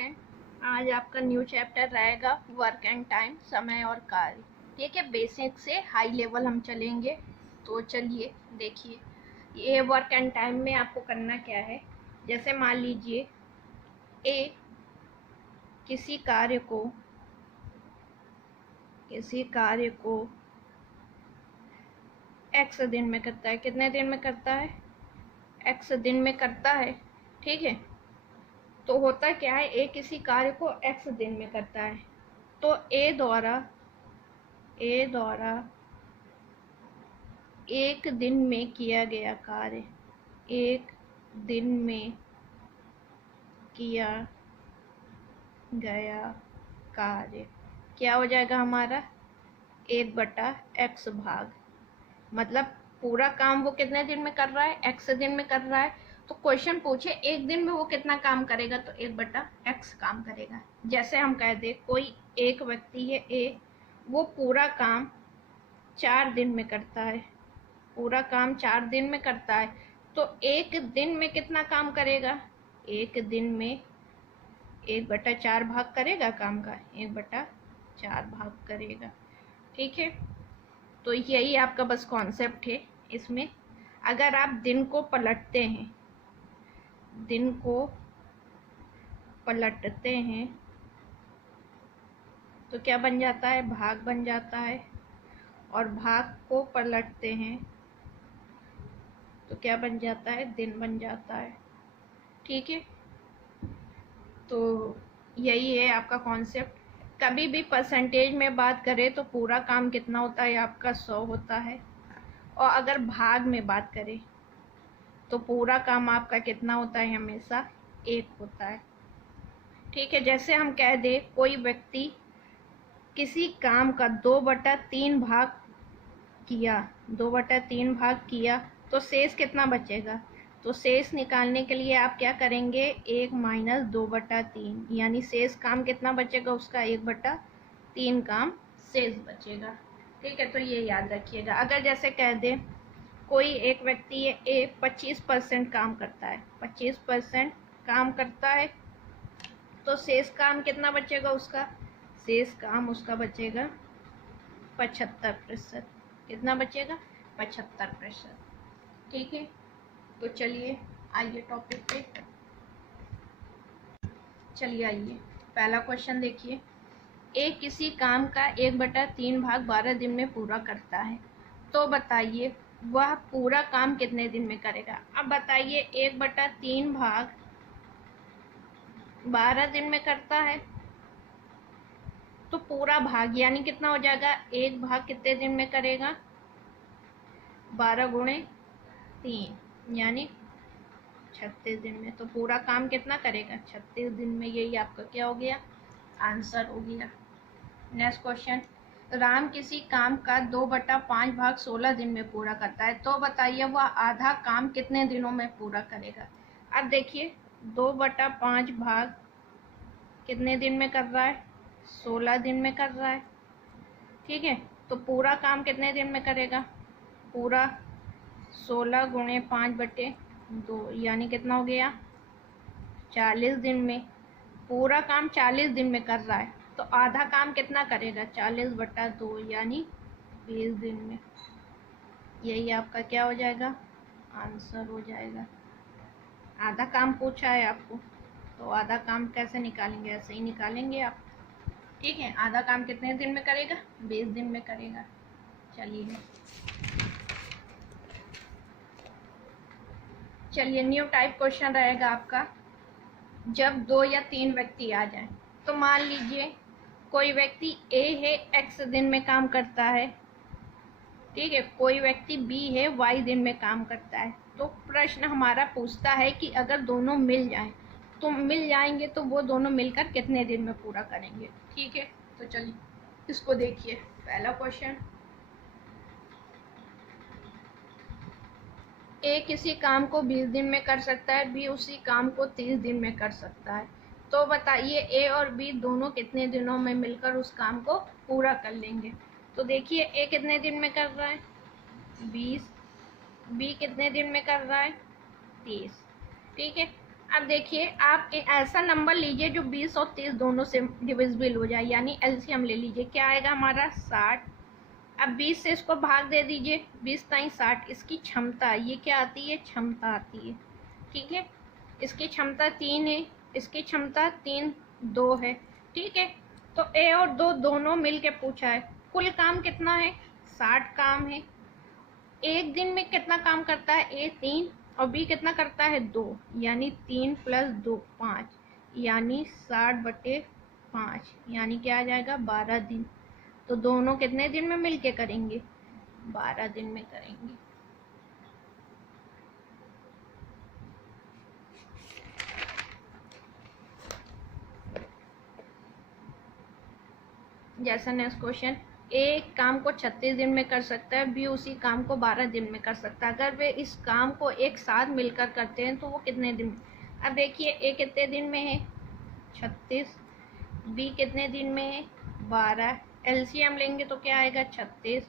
Student, आज आपका new chapter रहेगा वर्क एंड टाइम, समय और कार्य। ठीक है, बेसिक से हाई लेवल हम चलेंगे। तो चलिए देखिए, ये वर्क एंड टाइम में आपको करना क्या है। जैसे मान लीजिए ए किसी कार्य को एक्स दिन में करता है। कितने दिन में करता है? एक्स दिन में करता है। ठीक है, तो होता क्या है, ए किसी कार्य को एक्स दिन में करता है, तो ए द्वारा एक दिन में किया गया कार्य, एक दिन में किया गया कार्य क्या हो जाएगा हमारा? 1/x भाग। मतलब पूरा काम वो कितने दिन में कर रहा है? एक्स दिन में कर रहा है। तो क्वेश्चन पूछे एक दिन में वो कितना काम करेगा, तो 1/x काम करेगा। जैसे हम कह दे कोई एक व्यक्ति है ए, वो पूरा काम 4 दिन में करता है, पूरा काम 4 दिन में करता है, तो एक दिन में कितना काम करेगा? एक दिन में 1/4 भाग करेगा काम का, 1/4 भाग करेगा। ठीक है, तो यही आपका बस कॉन्सेप्ट है इसमें। अगर आप दिन को पलटते हैं तो क्या बन जाता है? भाग बन जाता है। और भाग को पलटते हैं तो क्या बन जाता है? दिन बन जाता है। ठीक है, तो यही है आपका कॉन्सेप्ट। कभी भी परसेंटेज में बात करें तो पूरा काम कितना होता है आपका? 100 होता है। और अगर भाग में बात करें तो पूरा काम आपका कितना होता है? हमेशा 1 होता है। ठीक है, जैसे हम कह दे कोई व्यक्ति किसी काम का 2/3 भाग किया, 2/3 भाग किया, तो शेष कितना बचेगा? तो शेष निकालने के लिए आप क्या करेंगे? 1 - 2/3, यानी शेष काम कितना बचेगा उसका? 1/3 काम शेष बचेगा। ठीक है, तो ये याद रखिएगा। अगर जैसे कह दे कोई एक व्यक्ति है ए 25% काम करता है, 25% काम करता है, तो शेष काम कितना बचेगा उसका? शेष काम उसका बचेगा 75%। कितना बचेगा? 75%। ठीक है, तो चलिए आइए टॉपिक पे। चलिए आइए, पहला क्वेश्चन देखिए। ए किसी काम का 1/3 भाग 12 दिन में पूरा करता है, तो बताइए वह पूरा काम कितने दिन में करेगा। अब बताइए 1/3 भाग 12 दिन में करता है, तो पूरा भाग यानी कितना हो जाएगा? एक भाग कितने दिन में करेगा? 12 × 3 यानी 36 दिन में। तो पूरा काम कितना करेगा? 36 दिन में। यही आपका क्या हो गया? आंसर हो गया। नेक्स्ट क्वेश्चन, राम किसी काम का 2/5 भाग 16 दिन में पूरा करता है, तो बताइए वह आधा काम कितने दिनों में पूरा करेगा। अब देखिए 2/5 भाग कितने दिन में कर रहा है? 16 दिन में कर रहा है। ठीक है, तो पूरा काम कितने दिन में करेगा? पूरा 16 × 5/2 यानी कितना हो गया? 40 दिन में। पूरा काम 40 दिन में कर रहा है, तो आधा काम कितना करेगा? 40/2 यानी 20 दिन में। यही आपका क्या हो जाएगा? आंसर हो जाएगा। आधा काम पूछा है आपको, तो आधा काम कैसे निकालेंगे? ऐसे ही निकालेंगे आप। ठीक है, आधा काम कितने दिन में करेगा? 20 दिन में करेगा। चलिए न्यू टाइप क्वेश्चन रहेगा आपका। जब 2 या 3 व्यक्ति आ जाएं, तो मान लीजिए कोई व्यक्ति ए है, एक्स दिन में काम करता है। ठीक है, कोई व्यक्ति बी है, वाई दिन में काम करता है। तो प्रश्न हमारा पूछता है कि अगर दोनों मिल जाएं, तो मिल जाएंगे तो वो दोनों मिलकर कितने दिन में पूरा करेंगे। ठीक है, तो चलिए इसको देखिए। पहला क्वेश्चन, ए किसी काम को 20 दिन में कर सकता है, बी उसी काम को 30 दिन में कर सकता है, तो बताइए ए और बी दोनों कितने दिनों में मिलकर उस काम को पूरा कर लेंगे। तो देखिए ए कितने दिन में कर रहा है? 20। बी कितने दिन में कर रहा है? 30। ठीक है, अब देखिए, आप ऐसा नंबर लीजिए जो 20 और 30 दोनों से डिविजिबल हो जाए, यानी एलसीएम ले लीजिए। क्या आएगा हमारा 60। अब 20 से इसको भाग दे दीजिए, 20 ताई 60। इसकी क्षमता ये क्या आती है, क्षमता आती है। ठीक है, इसकी क्षमता 3 है, इसकी क्षमता 3 2 है। ठीक है, तो ए और दो दोनों मिल के पूछा है कुल काम कितना है, 60 काम है। एक दिन में कितना काम करता है, ए 3 और बी कितना करता है 2, यानी 3 + 2 5, यानी 60/5, यानी क्या आ जाएगा 12 दिन। तो दोनों कितने दिन में मिलके करेंगे, 12 दिन में करेंगे। जैसा नेक्स्ट क्वेश्चन, ए काम को 36 दिन में कर सकता है, बी उसी काम को 12 दिन में कर सकता है। अगर वे इस काम को एक साथ मिलकर करते हैं तो वो कितने दिन में। अब देखिए, ए कितने दिन में है 36, बी कितने दिन में है 12। एलसीएम लेंगे तो क्या आएगा 36,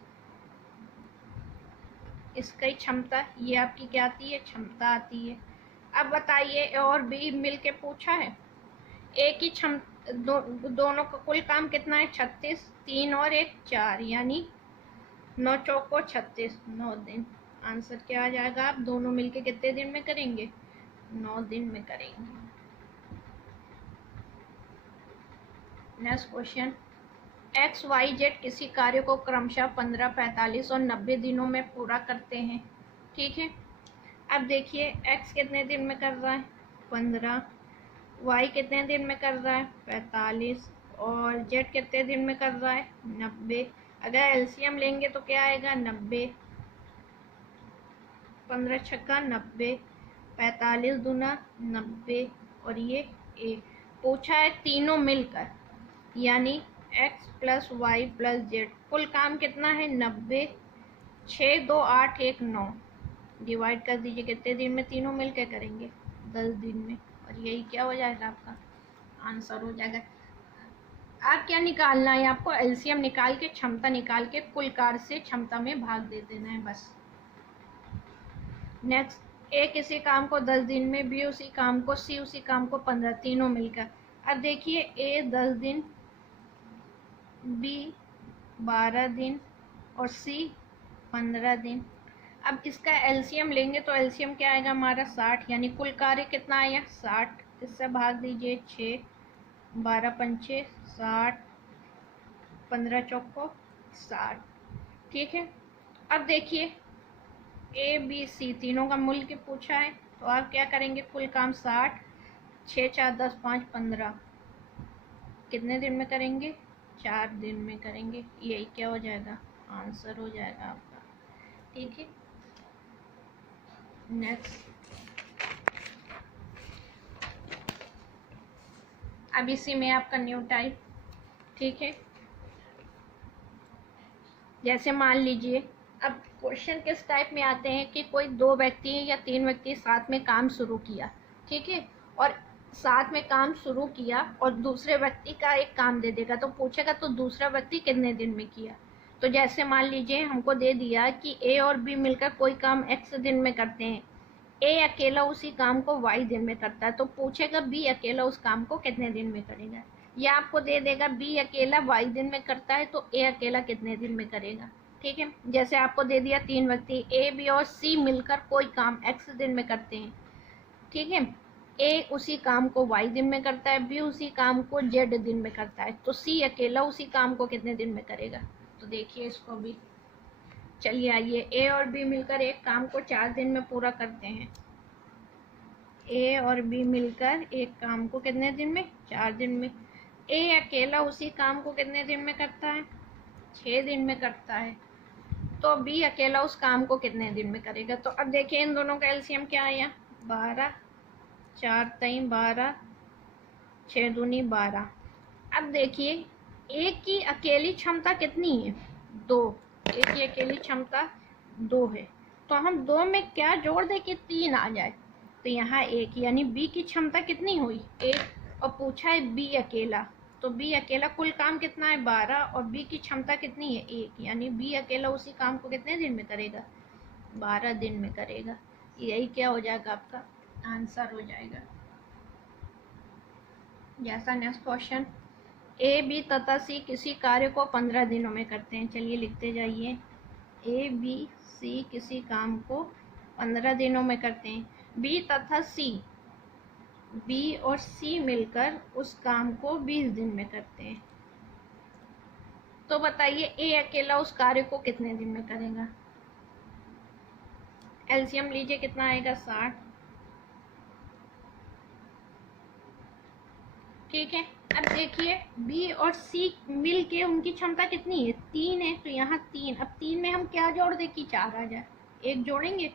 इसकी क्षमता ये आपकी क्या आती है, क्षमता आती है। अब बताइए, ए और बी मिल के पूछा है, ए की क्षमता दोनों का कुल काम कितना है 36, 3 और 1 4, यानी 9 चौको 36, 9 दिन। आंसर क्या आ जाएगा, आप दोनों मिलके कितने दिन में करेंगे, 9 दिन में करेंगे। Next question, X Y Z किसी कार्य को क्रमशः 15, 45 और 90 दिनों में पूरा करते हैं। ठीक है, अब देखिए, एक्स कितने दिन में कर रहा है 15, वाई कितने दिन में कर रहा है 45, और जेड कितने दिन में कर रहा है 90। अगर एलसीएम लेंगे तो क्या आएगा 90, 15 छक्का 90, 45 दूना 90, और ये ए। पूछा है तीनों मिलकर, यानी x + y + z, कुल काम कितना है 90, 6 2 8 1 9, डिवाइड कर दीजिए कितने दिन में, तीनों मिलकर करेंगे 10 दिन में, और यही क्या हो जाएगा आपका आंसर हो जाएगा। आप क्या निकालना है, आपको एलसीएम निकाल के क्षमता निकाल के कुल कार्य से क्षमता में भाग दे देना है बस। नेक्स्ट, ए किसी काम को 10 दिन में, बी उसी काम को, सी उसी काम को 15, तीनों मिलकर। अब देखिए, ए 10 दिन, बी 12 दिन और सी 15 दिन। अब इसका एलसीएम लेंगे तो एलसीएम क्या आएगा हमारा 60, यानी कुल कार्य कितना आया 60। इससे भाग दीजिए 6, 12 पंचे 60, 15 चौको 60। ठीक है, अब देखिए, ए बी सी तीनों का मूल्य पूछा है, तो आप क्या करेंगे, कुल काम 60, 6 4 10 5 15, कितने दिन में करेंगे 4 दिन में करेंगे। यही क्या हो जाएगा आंसर हो जाएगा आपका। ठीक है, नेक्स्ट, अब इसी में आपका न्यू टाइप। ठीक है, जैसे मान लीजिए, अब क्वेश्चन किस टाइप में आते हैं कि कोई 2 व्यक्ति या 3 व्यक्ति साथ में काम शुरू किया। ठीक है, और साथ में काम शुरू किया और दूसरे व्यक्ति का एक काम दे देगा, तो पूछेगा तो दूसरा व्यक्ति कितने दिन में किया। तो जैसे मान लीजिए हमको दे दिया कि ए और बी मिलकर कोई काम एक्स दिन में करते हैं, ए अकेला उसी काम को वाई दिन में करता है, तो पूछेगा बी अकेला उस काम को कितने दिन में करेगा। या आपको दे देगा बी अकेला वाई दिन में करता है, तो ए अकेला कितने दिन में करेगा। ठीक है, जैसे आपको दे दिया 3 व्यक्ति ए बी और सी मिलकर कोई काम एक्स दिन में करते हैं। ठीक है, ए उसी काम को वाई दिन में करता है, बी उसी काम को जेड दिन में करता है, तो सी अकेला उसी काम को कितने दिन में करेगा। तो देखिए इसको भी, चलिए आइए, ए और बी मिलकर एक काम को 4 दिन में पूरा करते हैं। ए और बी मिलकर एक काम को कितने दिन में 4 दिन में। ए अकेला उसी काम को कितने दिन में करता है 6 दिन में करता है, तो बी अकेला उस काम को कितने दिन में करेगा। तो अब देखिए इन दोनों का एलसीएम क्या आया 12, 4 3 12, 6 दूनी 12। अब देखिए एक की अकेली क्षमता कितनी है 2, एक की अकेली क्षमता 2 है, तो हम 2 में क्या जोड़ दें कि 3 आ जाए, तो यहाँ 1, यानी बी की क्षमता कितनी हुई 1, और पूछा है बी अकेला, तो बी अकेला कुल काम कितना है 12, और बी की क्षमता कितनी है 1, यानी बी अकेला उसी काम को कितने दिन में करेगा 12 दिन में करेगा। यही क्या हो जाएगा आपका आंसर हो जाएगा। जैसा नेक्स्ट क्वेश्चन, ए बी तथा सी किसी कार्य को 15 दिनों में करते हैं। चलिए लिखते जाइए, ए बी सी किसी काम को 15 दिनों में करते हैं। बी तथा सी, बी और सी मिलकर उस काम को 20 दिन में करते हैं। तो बताइए ए अकेला उस कार्य को कितने दिन में करेगा। एलसीएम लीजिए, कितना आएगा 60। ठीक है, अब देखिए बी और सी मिल के उनकी क्षमता कितनी है, 3 है। तो यहाँ 3, अब 3 में हम क्या जोड़ दे कि 4 आ जाए, 1 जोड़ेंगे,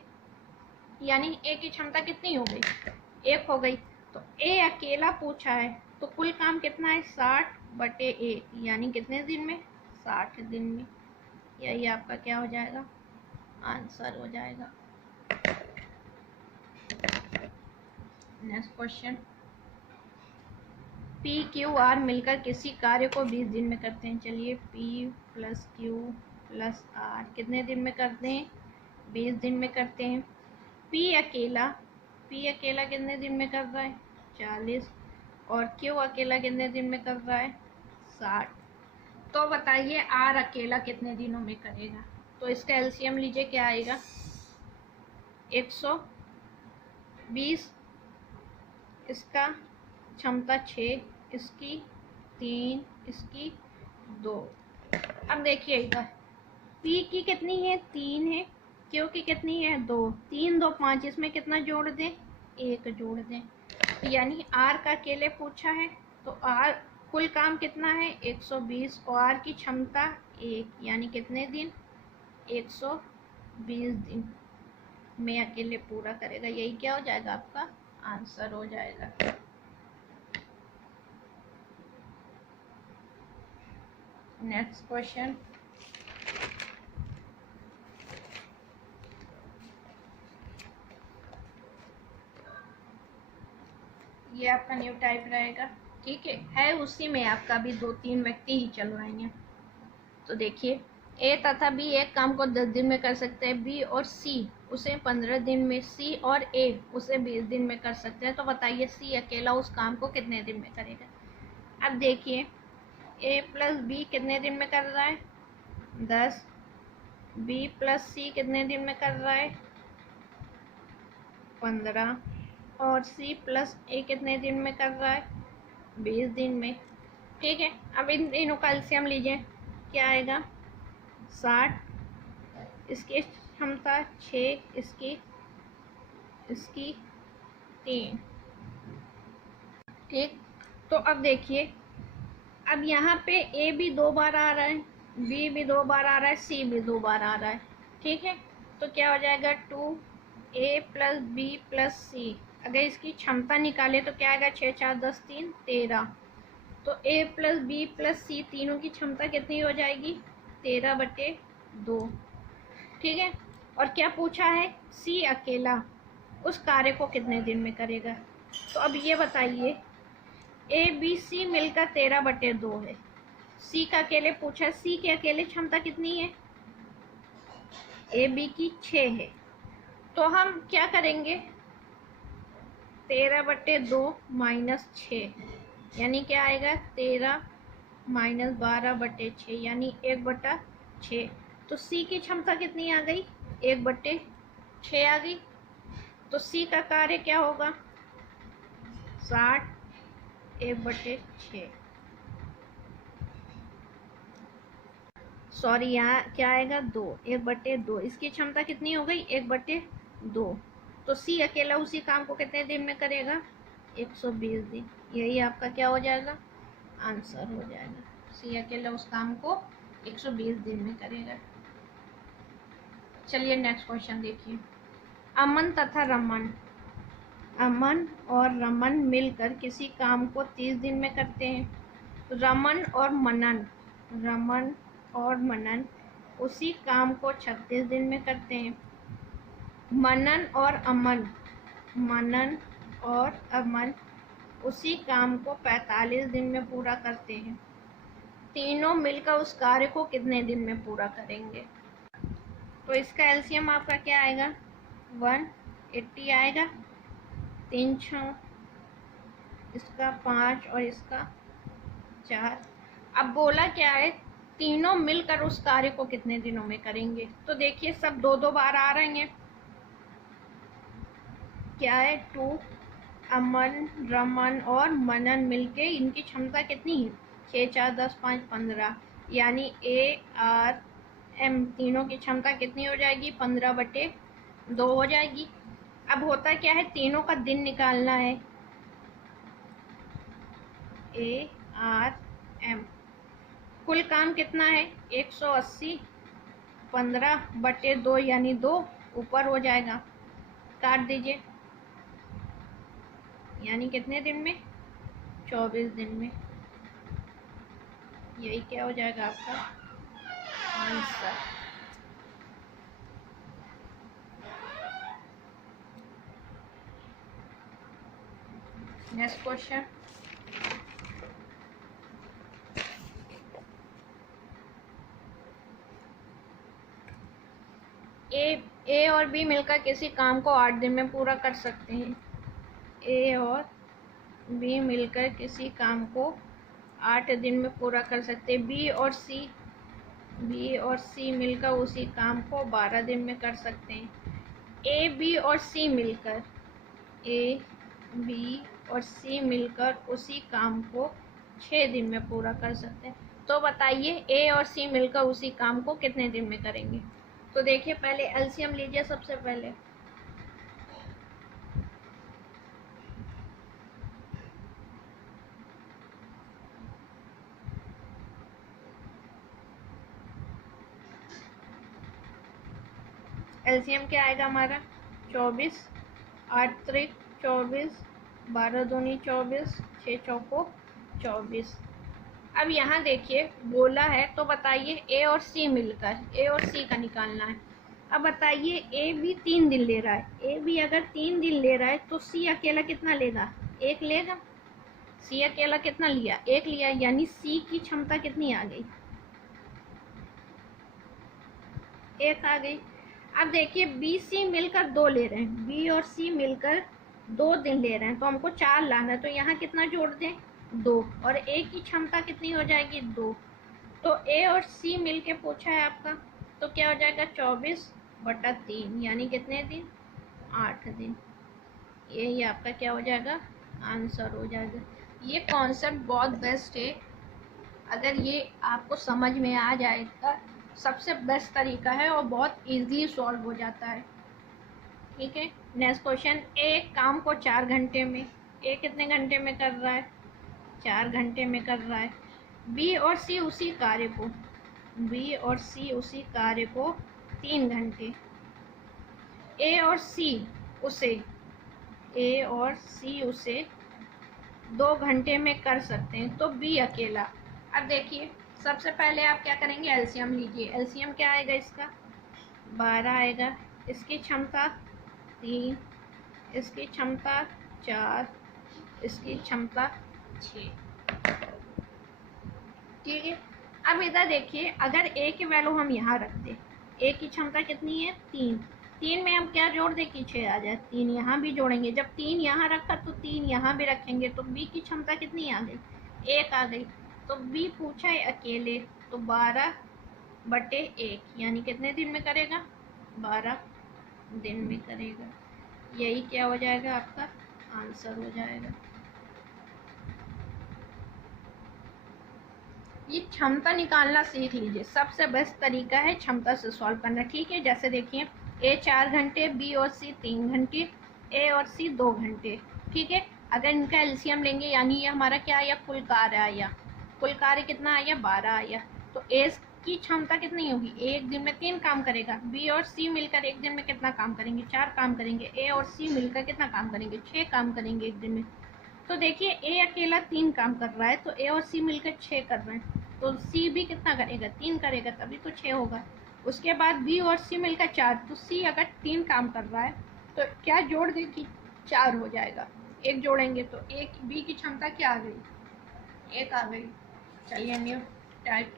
यानी ए की क्षमता कितनी हो गई, 1 हो गई। तो ए अकेला पूछा है, तो कुल काम कितना है 60/1, यानी कितने दिन में, 60 दिन में। यही आपका क्या हो जाएगा, आंसर हो जाएगा। Next question, P Q R मिलकर किसी कार्य को 20 दिन में करते हैं। चलिए P plus Q plus R कितने दिन में करते हैं, 20 दिन में करते हैं। पी अकेला कितने दिन में कर रहा है, 40, और क्यू अकेला कितने दिन में कर रहा है, 60। तो बताइए आर अकेला कितने दिनों में करेगा। तो इसका एलसीएम लीजिए, क्या आएगा, 120, इसका क्षमता 6, इसकी 3, इसकी 2। अब देखिए इधर पी की कितनी है, 3 है, क्यू की कितनी है, 2, 3 2 5, इसमें कितना जोड़ दें, 1 जोड़ दें। यानी आर का अकेले पूछा है, तो आर कुल काम कितना है 120, और आर की क्षमता 1, यानी कितने दिन, 120 दिन में अकेले पूरा करेगा। यही क्या हो जाएगा, आपका आंसर हो जाएगा। नेक्स्ट क्वेश्चन, ये आपका न्यू टाइप रहेगा। ठीक है उसी में आपका भी 2-3 व्यक्ति ही चलवाएंगे। तो देखिए ए तथा बी एक काम को 10 दिन में कर सकते हैं, बी और सी उसे 15 दिन में, सी और ए उसे 20 दिन में कर सकते हैं। तो बताइए सी अकेला उस काम को कितने दिन में करेगा। अब देखिए ए प्लस बी कितने दिन में कर रहा है, 10, बी प्लस सी कितने दिन में कर रहा है, 15, और सी प्लस ए कितने दिन में कर रहा है, 20 दिन में। ठीक है, अब इन तीनों का एलसीएम लीजिए, क्या आएगा, 60, इसकी क्षमता 6, इसकी 3। ठीक, तो अब देखिए, अब यहाँ पे ए भी 2 बार आ रहा है, बी भी 2 बार आ रहा है, सी भी 2 बार आ रहा है। ठीक है, तो क्या हो जाएगा, 2a प्लस बी प्लस सी। अगर इसकी क्षमता निकाले तो क्या आएगा, 6 4 10 3 13। तो a प्लस बी प्लस सी तीनों की क्षमता कितनी हो जाएगी, 13/2। ठीक है, और क्या पूछा है, सी अकेला उस कार्य को कितने दिन में करेगा। तो अब ये बताइए, ए बी सी मिलकर 13/2 है, सी का अकेले पूछा है, सी के अकेले क्षमता कितनी है, ए बी की 6 है। तो हम क्या करेंगे, 13/2 माइनस 6, यानी क्या आएगा, 13 माइनस 12/6, यानी 1/6। तो सी की क्षमता कितनी आ गई, 1/6 आ गई। तो सी का कार्य क्या होगा, 60 1/6, सॉरी यहाँ क्या आएगा, 2, 1/2। इसकी क्षमता कितनी हो गई, 1/2। तो सी अकेला उसी काम को कितने दिन में करेगा, 120 दिन। यही आपका क्या हो जाएगा, आंसर हो जाएगा। सी अकेला उस काम को 120 दिन में करेगा। चलिए नेक्स्ट क्वेश्चन देखिए, अमन तथा रमन, अमन और रमन मिलकर किसी काम को 30 दिन में करते हैं। रमन और मनन उसी काम को 36 दिन में करते हैं। मनन और अमन उसी काम को 45 दिन में पूरा करते हैं। तीनों मिलकर उस कार्य को कितने दिन में पूरा करेंगे। तो इसका एलसीएम आपका क्या आएगा, 180 आएगा, 3 6 इसका 5 और इसका 4। अब बोला क्या है, तीनों मिलकर उस कार्य को कितने दिनों में करेंगे। तो देखिए सब दो दो बार आ रहे हैं। क्या है, 2 अमन, रमन और मनन मिलके इनकी क्षमता कितनी है, 6 4 10 5 15, यानी ARM तीनों की क्षमता कितनी हो जाएगी, 15/2 हो जाएगी। अब होता क्या है, तीनों का दिन निकालना है। ARM कुल काम कितना है, 180, 15/2 यानी 2 ऊपर हो जाएगा, काट दीजिए, यानी कितने दिन में, 24 दिन में। यही क्या हो जाएगा आपका आंसर। नेक्स्ट क्वेश्चन, ए और बी मिलकर किसी काम को 8 दिन में पूरा कर सकते हैं। ए और बी मिलकर किसी काम को 8 दिन में पूरा कर सकते हैं। बी और सी मिलकर उसी काम को 12 दिन में कर सकते हैं। ए बी और सी मिलकर उसी काम को 6 दिन में पूरा कर सकते हैं। तो बताइए ए और सी मिलकर उसी काम को कितने दिन में करेंगे। तो देखिए पहले एलसीएम लीजिए। सबसे पहले एलसीएम क्या आएगा हमारा, 24, 8 त्रिक 24, 12 दूनी 24, 6 चौको 24। अब यहाँ देखिए बोला है, तो बताइए ए और सी मिलकर, ए और सी का निकालना है। अब बताइए ए भी 3 दिन ले रहा है, ए भी अगर 3 दिन ले रहा है तो सी अकेला कितना लेगा, 1 लेगा। सी अकेला कितना लिया, 1 लिया, यानी सी की क्षमता कितनी आ गई, 1 आ गई। अब देखिए बी सी मिलकर 2 ले रहे हैं, बी और सी मिलकर 2 दिन ले रहे हैं, तो हमको 4 लाना है। तो यहाँ कितना जोड़ दें, 2, और ए की क्षमता कितनी हो जाएगी, 2। तो ए और सी मिलके पूछा है आपका, तो क्या हो जाएगा, 24/3, यानी कितने दिन, 8 दिन। यही आपका क्या हो जाएगा, आंसर हो जाएगा। ये कॉन्सेप्ट बहुत बेस्ट है, अगर ये आपको समझ में आ जाएगा सबसे बेस्ट तरीका है और बहुत इजीली सॉल्व हो जाता है। ठीक है, नेक्स्ट क्वेश्चन, ए काम को 4 घंटे में, ए कितने घंटे में कर रहा है, 4 घंटे में कर रहा है। बी और सी उसी कार्य को 3 घंटे। ए और सी उसे 2 घंटे में कर सकते हैं, तो बी अकेला। अब देखिए सबसे पहले आप क्या करेंगे, एलसीएम लीजिए। एलसीएम क्या आएगा इसका, 12 आएगा, इसकी क्षमता 3, इसकी क्षमता 4, इसकी क्षमता 6। ठीक है, अब इधर देखिए, अगर ए की वैल्यू हम यहाँ रख दें, ए की क्षमता कितनी है, 3, 3 में हम क्या जोड़ दें कि 6 आ जाए, 3 यहाँ भी जोड़ेंगे। जब 3 यहाँ रखा तो 3 यहाँ भी रखेंगे, तो बी की क्षमता कितनी आ गई, 1 आ गई। तो बी पूछा है अकेले, तो 12/1, यानी कितने दिन में करेगा, 12 दिन में करेगा। यही क्या हो जाएगा, आपका आंसर हो जाएगा। ये क्षमता निकालना सीख लीजिए, सबसे बेस्ट तरीका है क्षमता से सॉल्व करना। ठीक है, जैसे देखिए ए 4 घंटे, बी और सी 3 घंटे, ए और सी 2 घंटे। ठीक है, अगर इनका एलसीएम लेंगे यानी ये हमारा क्या आया, कुल कार्य आया। कुल कार्य कितना आया, 12 आया। तो ए की क्षमता कितनी होगी, एक दिन में 3 काम करेगा। बी और सी मिलकर एक दिन में कितना काम करेंगे, 4 काम करेंगे। ए और सी मिलकर कितना काम करेंगे, 6 काम करेंगे एक दिन में। तो देखिए ए अकेला 3 काम कर रहा है, तो ए और सी मिलकर 6 कर रहे हैं, तो सी भी कितना करेगा, 3 करेगा, तभी तो 6 होगा। उसके बाद बी और सी मिलकर 4, तो सी अगर 3 काम कर रहा है तो क्या जोड़ दे कि 4 हो जाएगा, 1 जोड़ेंगे तो एक बी की क्षमता क्या आ गई, 1 आ गई। चलिए न्यू टाइप,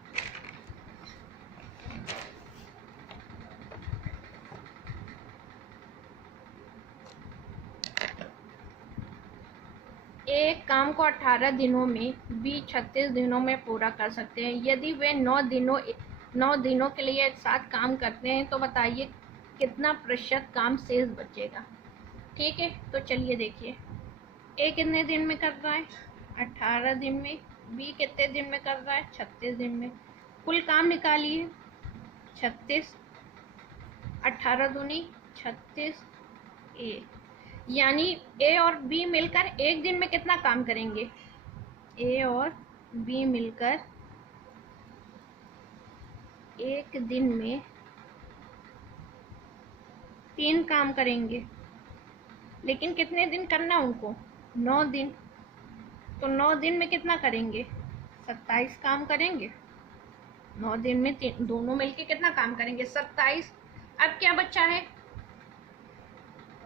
एक काम को 18 दिनों में, बी 36 दिनों में पूरा कर सकते हैं। यदि वे 9 दिनों के लिए एक साथ काम करते हैं तो बताइए कितना प्रतिशत काम शेष बचेगा। ठीक है, तो चलिए देखिए, ए कितने दिन में कर रहा है, 18 दिन में। बी कितने दिन में कर रहा है, 36 दिन में। कुल काम निकालिए, 36, 18 दूनी 36 ए, यानी ए और बी मिलकर एक दिन में कितना काम करेंगे, ए और बी मिलकर एक दिन में 3 काम करेंगे। लेकिन कितने दिन करना उनको, 9 दिन। तो 9 दिन में कितना करेंगे, 27 काम करेंगे। 9 दिन में दोनों मिलके कितना काम करेंगे, 27। अब क्या बचा है,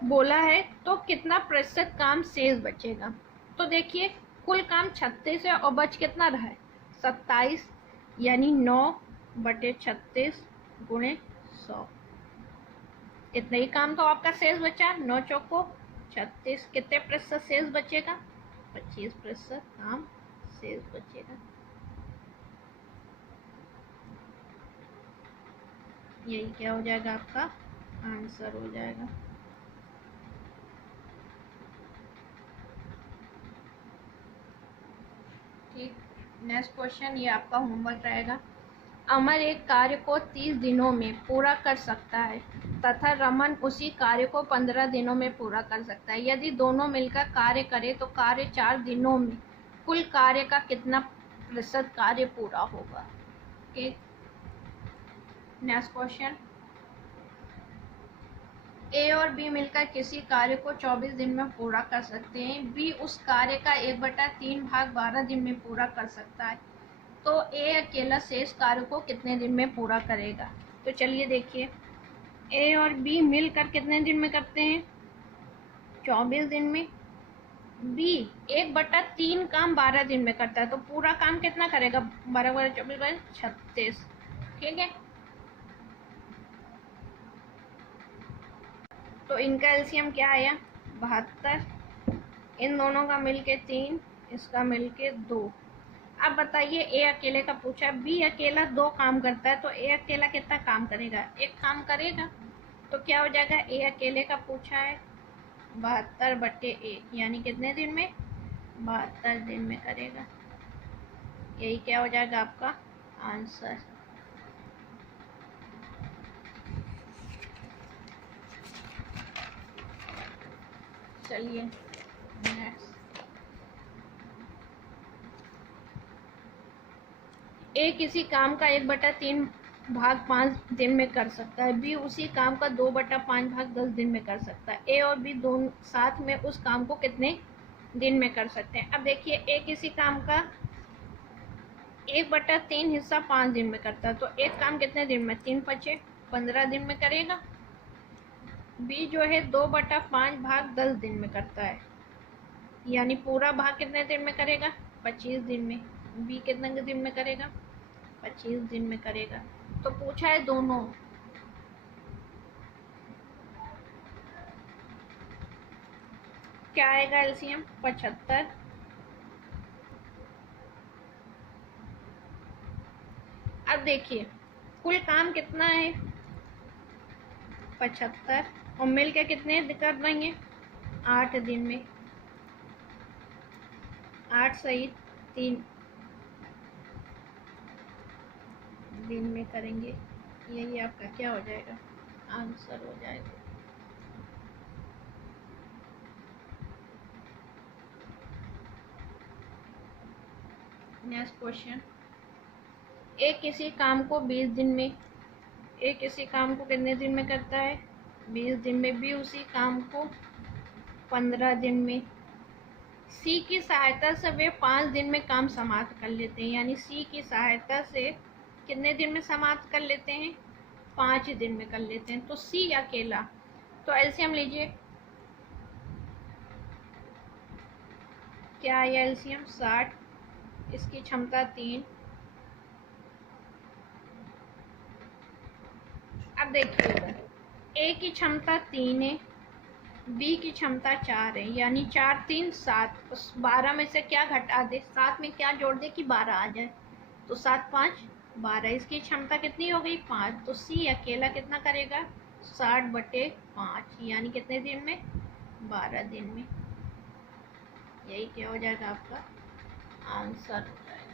बोला है तो कितना प्रतिशत काम शेष बचेगा। तो देखिए कुल काम 36 है और बच कितना रहा है, 27, यानी 9/36 गुणे 100। इतना ही काम तो आपका शेष बचा, 9 चौको 36। कितने प्रतिशत शेष बचेगा, 25% काम शेष बचेगा। यही क्या हो जाएगा, आपका आंसर हो जाएगा। ठीक, नेक्स्ट क्वेश्चन, ये आपका होमवर्क रहेगा। अमर एक कार्य को 30 दिनों में पूरा कर सकता है तथा रमन उसी कार्य को 15 दिनों में पूरा कर सकता है। यदि दोनों मिलकर कार्य करें तो कार्य 4 दिनों में कुल कार्य का कितना प्रतिशत कार्य पूरा होगा। ठीक, नेक्स्ट क्वेश्चन, ए और बी मिलकर किसी कार्य को 24 दिन में पूरा कर सकते हैं। बी उस कार्य का 1/3 भाग 12 दिन में पूरा कर सकता है। तो ए अकेला शेष कार्य को कितने दिन में पूरा करेगा। तो चलिए देखिए, ए और बी मिलकर कितने दिन में करते हैं, 24 दिन में। बी 1/3 काम 12 दिन में करता है, तो पूरा काम कितना करेगा, 12/24 36। ठीक है, तो इनका एलसीएम क्या आया, 72। इन दोनों का मिलके 3, इसका मिलके 2। अब बताइए, ए अकेले का पूछा, बी अकेला 2 काम करता है, तो ए अकेला कितना काम करेगा, 1 काम करेगा। तो क्या हो जाएगा, ए अकेले का पूछा है 72/1, यानी कितने दिन में, 72 दिन में करेगा। यही क्या हो जाएगा आपका आंसर। चलिए नेक्स्ट, ए किसी काम का 1/3 भाग 5 दिन में कर सकता है। बी उसी काम का 2/5 भाग 10 दिन में कर सकता है। ए और बी दोनों साथ में उस काम को कितने दिन में कर सकते हैं। अब देखिए, ए किसी काम का 1/3 हिस्सा 5 दिन में करता है, तो एक काम कितने दिन में, 3 बचे 15 दिन में करेगा। बी जो है 2/5 भाग 10 दिन में करता है, यानी पूरा भाग कितने दिन में करेगा, 25 दिन में। बी कितने दिन में करेगा, 25 दिन में करेगा। तो पूछा है दोनों, क्या आएगा एलसीएम, 75। अब देखिए कुल काम कितना है, 75, और मिल के कितने कर रही हैं, 8 दिन में। 8 सही 3 दिन में करेंगे। यही आपका क्या हो जाएगा, आंसर हो जाएगा। नेक्स्ट क्वेश्चन, ए किसी काम को 20 दिन में, ए किसी काम को कितने दिन में करता है, 20 दिन में। बी उसी काम को 15 दिन में। सी की सहायता से वे 5 दिन में काम समाप्त कर लेते हैं, यानी सी की सहायता से कितने दिन में समाप्त कर लेते हैं, 5 दिन में कर लेते हैं। तो सी अकेला, तो एलसीएम लीजिए, क्या आया एलसीएम, 60। इसकी क्षमता 3। अब देखिएगा, ए की क्षमता 3 है, बी की क्षमता 4 है, यानी 4 3 7। उस 12 में से क्या घटा दे, 7 में क्या जोड़ दे कि 12 आ जाए। तो 7 5 12। इसकी क्षमता कितनी हो गई, 5। तो सी अकेला कितना करेगा, 60/5, यानी कितने दिन में, 12 दिन में। यही क्या हो जाएगा आपका आंसर हो जाएगा।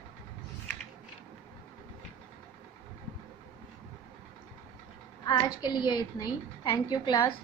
आज के लिए इतना ही। Thank you class.